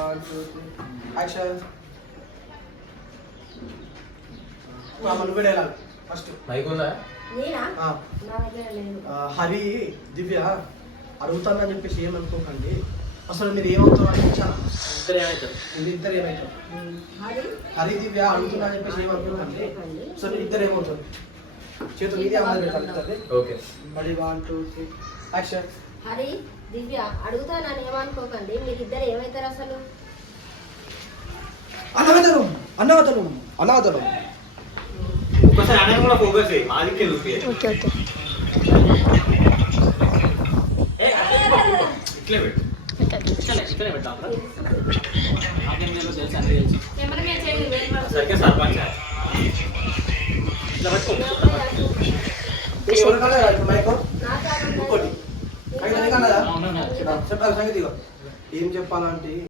1 2 3 action మనం విడాలి first mic ఉందా? నేనా నా దగ్గర లేదు. హరి దివ్య అడుగుతానని చెప్పేసి ఏమనుకోకండి. అసలు మీరు ఏమవుతారు అనిపించాను మీరు ఇద్దరు ఏమవుతారు? హరి దివ్య అడుగుతున్నా అని చెప్పేసి ఏమనుకోకండి. సో మీరు ఇద్దరు ఏమవుతారు? చేతులు మీదే అమలు పెట్టాలి. ఓకే మరి 1 2 3 యాక్షన్ హరి దివ్య అడుగుతా నన్ను ఏమనుకోకండి, మీరిద్దరు ఏమవుతారు అసలు? అనాథలు అనాథలు అనాథలు. ఒకసారి అన్న కూడా ఫోకస్ చేయి మాదికే చూపి. ఓకే ఓకే ఇట్లే పెట్టు ఇట్లే పెట్టాం నాకేం లేదు తెలుసు అన్నీ తెలుసు సరిగ్గా సర్పంచ్ ఇట్లా పట్టుకో మైకో ఇంకోటి చెప్పాలి సంగతి. ఏం చెప్పాలంటే